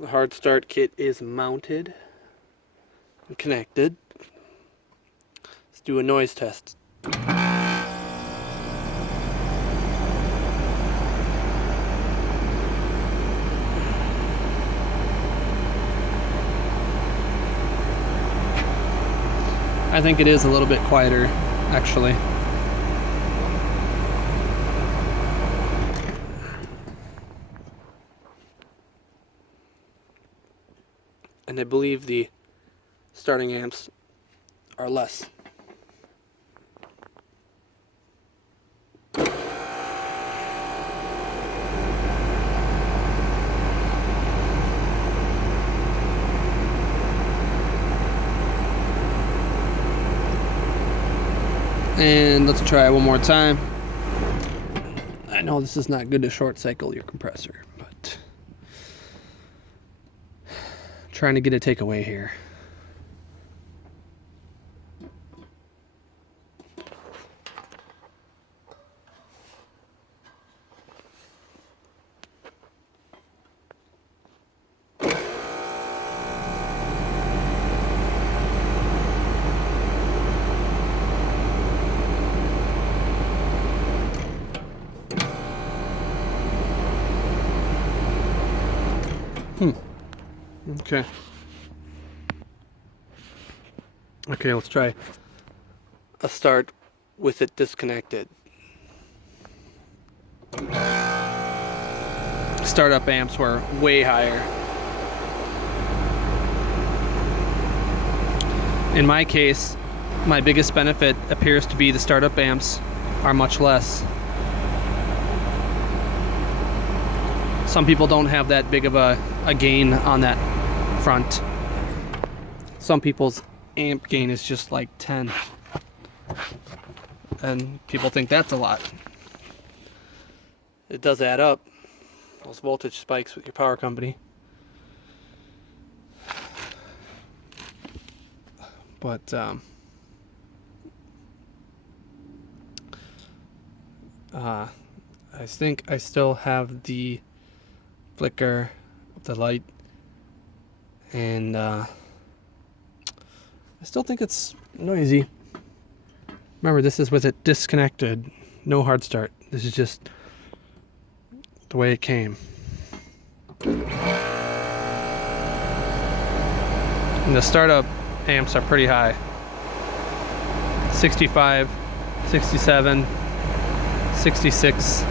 The hard start kit is mounted and connected. Let's do a noise test. I think it is a little bit quieter, actually. And I believe the starting amps are less. And let's try one more time. I know this is not good to short cycle your compressor, but trying to get a takeaway here. Okay. Okay, let's try a start with it disconnected. Startup amps were way higher. In my case, my biggest benefit appears to be the startup amps are much less. Some people don't have that big of a gain on that front. Some people's amp gain is just like 10. And people think that's a lot. It does add up. Those voltage spikes with your power company. But I think I still have the flicker of the light, and I still think it's noisy. Remember, this is with it disconnected, no hard start. This is just the way it came. And the startup amps are pretty high. 65, 67, 66.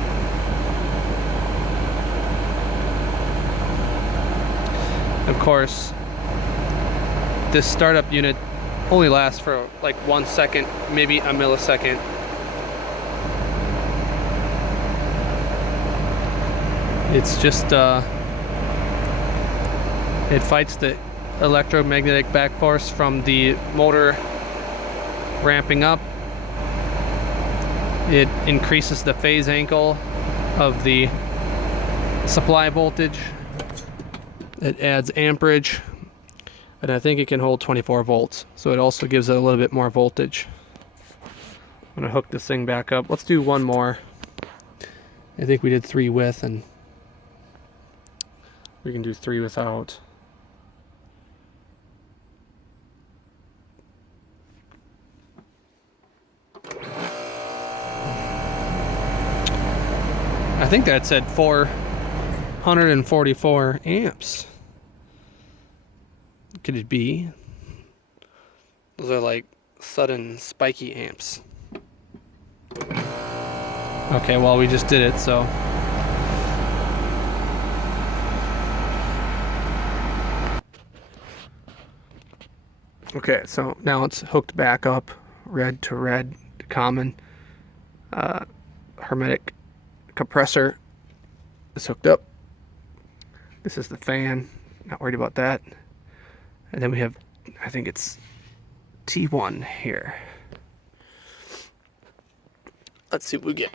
Of course, this startup unit only lasts for like 1 second, maybe a millisecond. It's just, it fights the electromagnetic back force from the motor ramping up. It increases the phase angle of the supply voltage. It adds amperage, and I think it can hold 24 volts, so it also gives it a little bit more voltage. I'm gonna hook this thing back up. Let's do one more. I think we did 3 with, and we can do 3 without. I think that said 444 amps. Could it be? Those are like sudden spiky amps. Okay, well, we just did it, so. Okay, so now it's hooked back up, red to red, common. Hermetic compressor is hooked up. This is the fan, not worried about that. And then we have, I think it's T1 here. Let's see what we get.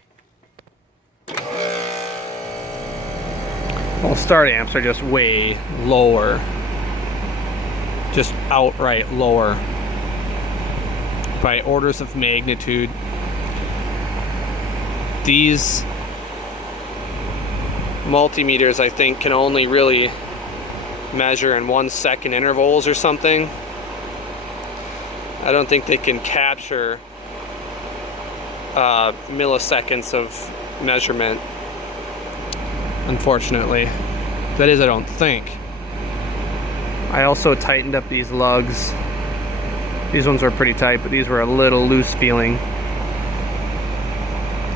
Well, start amps are just way lower. Just outright lower by orders of magnitude. These multimeters, I think, can only really measure in 1 second intervals or something. I don't think they can capture milliseconds of measurement, unfortunately. That is, I don't think. I also tightened up these lugs. These ones were pretty tight, but these were a little loose feeling.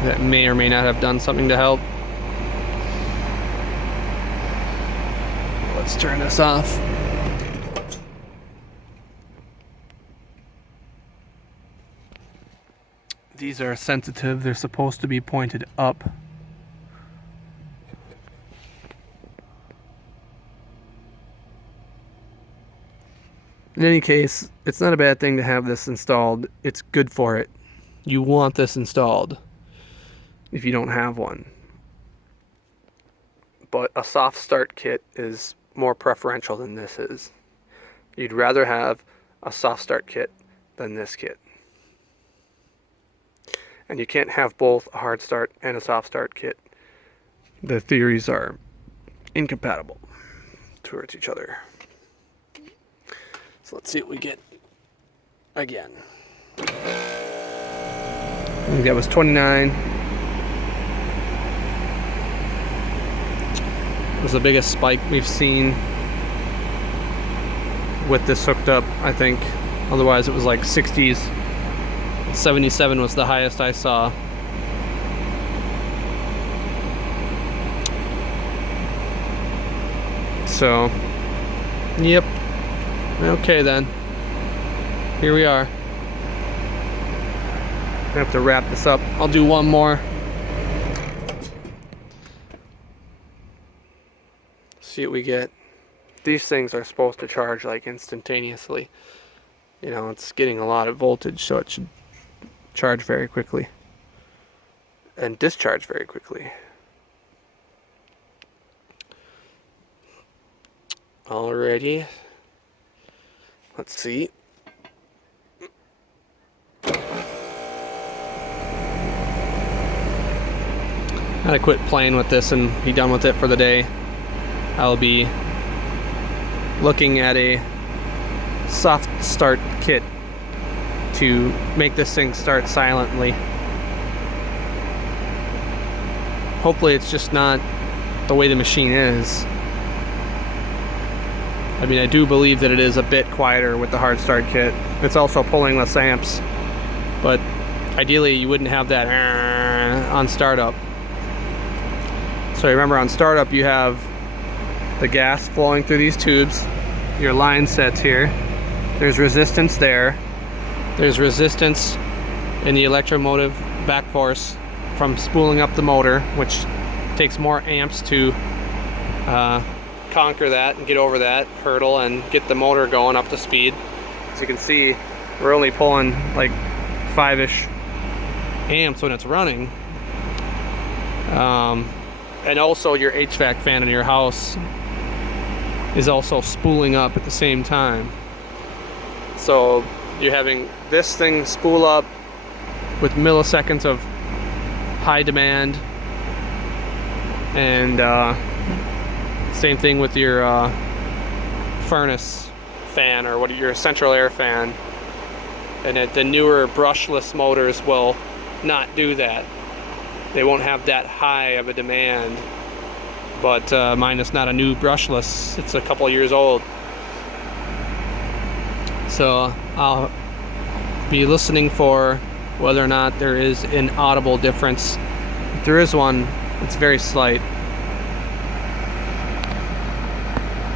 That may or may not have done something to help. Let's turn this off. These are sensitive. They're supposed to be pointed up. In any case, it's not a bad thing to have this installed. It's good for it. You want this installed if you don't have one. But a soft start kit is more preferential than this is. You'd rather have a soft start kit than this kit. And you can't have both a hard start and a soft start kit. The theories are incompatible towards each other. So let's see what we get again. I think that was 29. It was the biggest spike we've seen with this hooked up, I think. Otherwise it was like 60s. 77 was the highest I saw. So, yep. Okay then. Here we are. I have to wrap this up. I'll do one more. See what we get. These things are supposed to charge like instantaneously. You know, it's getting a lot of voltage, so it should charge very quickly and discharge very quickly. Alrighty. Let's see. I gotta quit playing with this and be done with it for the day. I'll be looking at a soft start kit to make this thing start silently. Hopefully it's just not the way the machine is. I mean, I do believe that it is a bit quieter with the hard start kit. It's also pulling less amps, but ideally you wouldn't have that on startup. So remember, on startup you have the gas flowing through these tubes, your line sets here, there's resistance there, there's resistance in the electromotive back force from spooling up the motor, which takes more amps to conquer that and get over that hurdle and get the motor going up to speed. As you can see, we're only pulling like 5-ish amps when it's running. And also your HVAC fan in your house is also spooling up at the same time. So you're having this thing spool up with milliseconds of high demand, and same thing with your furnace fan, or what your central air fan. And the newer brushless motors will not do that. They won't have that high of a demand. But mine is not a new brushless, it's a couple years old. So I'll be listening for whether or not there is an audible difference. If there is one, it's very slight.